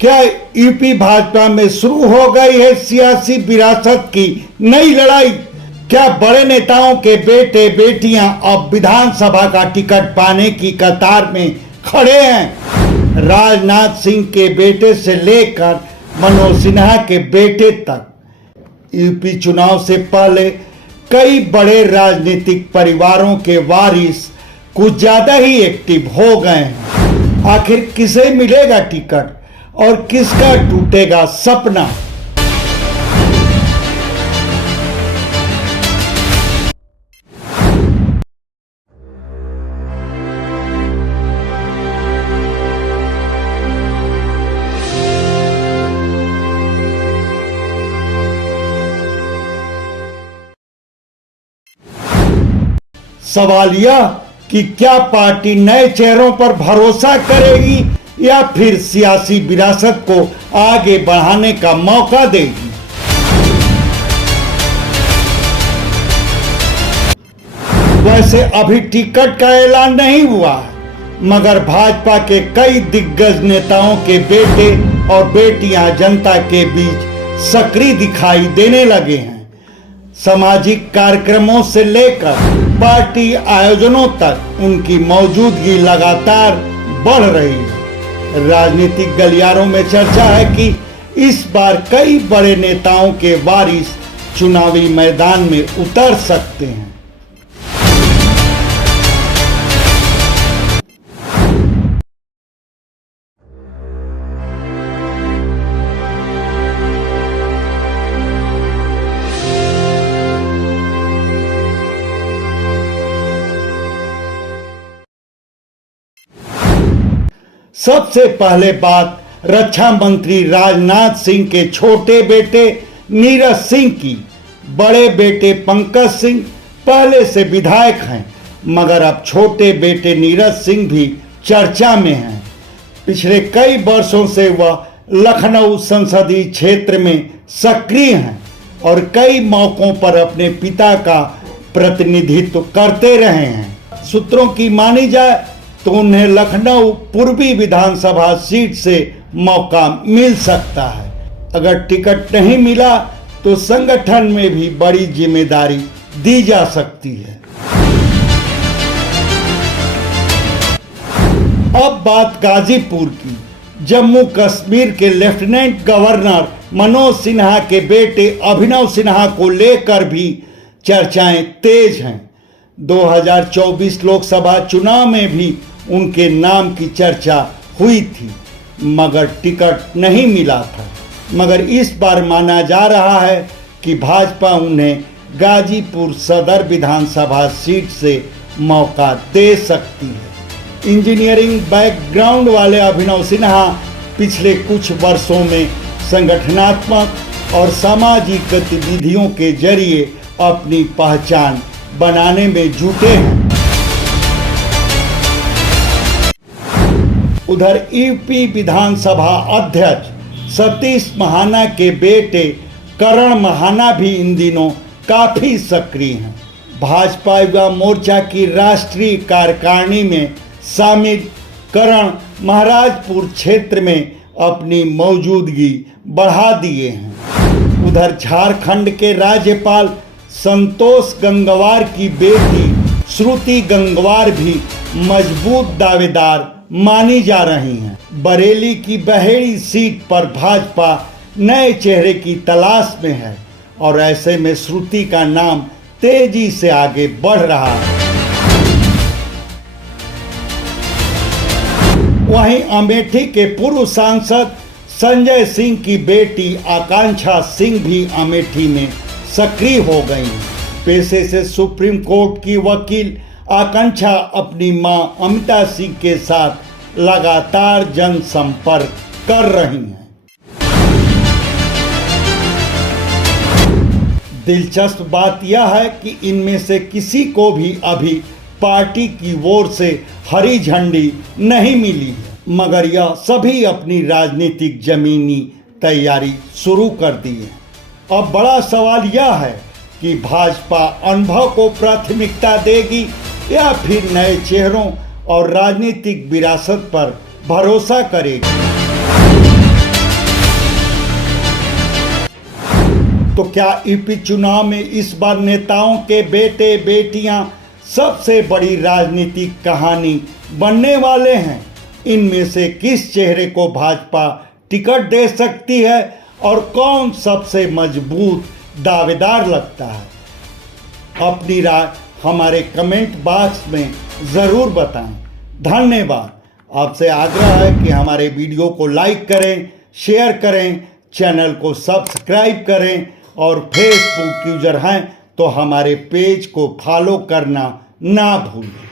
क्या यूपी भाजपा में शुरू हो गई है सियासी विरासत की नई लड़ाई? क्या बड़े नेताओं के बेटे बेटियां अब विधानसभा का टिकट पाने की कतार में खड़े हैं? राजनाथ सिंह के बेटे से लेकर मनोज सिन्हा के बेटे तक यूपी चुनाव से पहले कई बड़े राजनीतिक परिवारों के वारिस कुछ ज्यादा ही एक्टिव हो गए हैं। आखिर किसे मिलेगा टिकट और किसका टूटेगा सपना? सवाल यह कि क्या पार्टी नए चेहरों पर भरोसा करेगी या फिर सियासी विरासत को आगे बढ़ाने का मौका देगी? वैसे अभी टिकट का ऐलान नहीं हुआ है, मगर भाजपा के कई दिग्गज नेताओं के बेटे और बेटियां जनता के बीच सक्रिय दिखाई देने लगे हैं। सामाजिक कार्यक्रमों से लेकर पार्टी आयोजनों तक उनकी मौजूदगी लगातार बढ़ रही है। राजनीतिक गलियारों में चर्चा है कि इस बार कई बड़े नेताओं के वारिस चुनावी मैदान में उतर सकते हैं। सबसे पहले बात रक्षा मंत्री राजनाथ सिंह के छोटे बेटे नीरज सिंह की। बड़े बेटे पंकज सिंह पहले से विधायक हैं, मगर अब छोटे बेटे नीरज सिंह भी चर्चा में हैं। पिछले कई वर्षों से वह लखनऊ संसदीय क्षेत्र में सक्रिय हैं और कई मौकों पर अपने पिता का प्रतिनिधित्व करते रहे हैं। सूत्रों की मानी जाए तो उन्हें लखनऊ पूर्वी विधानसभा सीट से मौका मिल सकता है। अगर टिकट नहीं मिला तो संगठन में भी बड़ी जिम्मेदारी दी जा सकती है। अब बात गाजीपुर की। जम्मू कश्मीर के लेफ्टिनेंट गवर्नर मनोज सिन्हा के बेटे अभिनव सिन्हा को लेकर भी चर्चाएं तेज हैं। 2024 लोकसभा चुनाव में भी उनके नाम की चर्चा हुई थी, मगर टिकट नहीं मिला था। मगर इस बार माना जा रहा है कि भाजपा उन्हें गाजीपुर सदर विधानसभा सीट से मौका दे सकती है। इंजीनियरिंग बैकग्राउंड वाले अभिनव सिन्हा पिछले कुछ वर्षों में संगठनात्मक और सामाजिक गतिविधियों के जरिए अपनी पहचान बनाने में जुटे हैं। उधर यूपी विधानसभा अध्यक्ष सतीश महाना के बेटे करण महाना भी इन दिनों काफी सक्रिय हैं। भाजपा युवा मोर्चा की राष्ट्रीय कार्यकारिणी में शामिल करण महाराजपुर क्षेत्र में अपनी मौजूदगी बढ़ा दिए हैं। उधर झारखंड के राज्यपाल संतोष गंगवार की बेटी श्रुति गंगवार भी मजबूत दावेदार मानी जा रही हैं। बरेली की बहेड़ी सीट पर भाजपा नए चेहरे की तलाश में है और ऐसे में श्रुति का नाम तेजी से आगे बढ़ रहा है। वहीं अमेठी के पूर्व सांसद संजय सिंह की बेटी आकांक्षा सिंह भी अमेठी में सक्रिय हो गई हैं। पेशे से सुप्रीम कोर्ट की वकील आकांक्षा अपनी मां अमिता सिंह के साथ लगातार जनसंपर्क कर रही हैं। दिलचस्प बात यह है कि इनमें से किसी को भी अभी पार्टी की ओर से हरी झंडी नहीं मिली है, मगर यह सभी अपनी राजनीतिक जमीनी तैयारी शुरू कर दी है। अब बड़ा सवाल यह है कि भाजपा अनुभव को प्राथमिकता देगी या फिर नए चेहरों और राजनीतिक विरासत पर भरोसा करेगी। तो क्या यूपी चुनाव में इस बार नेताओं के बेटे बेटियां सबसे बड़ी राजनीतिक कहानी बनने वाले हैं? इनमें से किस चेहरे को भाजपा टिकट दे सकती है और कौन सबसे मजबूत दावेदार लगता है? अपनी राय हमारे कमेंट बॉक्स में ज़रूर बताएं। धन्यवाद। आपसे आग्रह है कि हमारे वीडियो को लाइक करें, शेयर करें, चैनल को सब्सक्राइब करें और फेसबुक यूजर हैं तो हमारे पेज को फॉलो करना ना भूलें।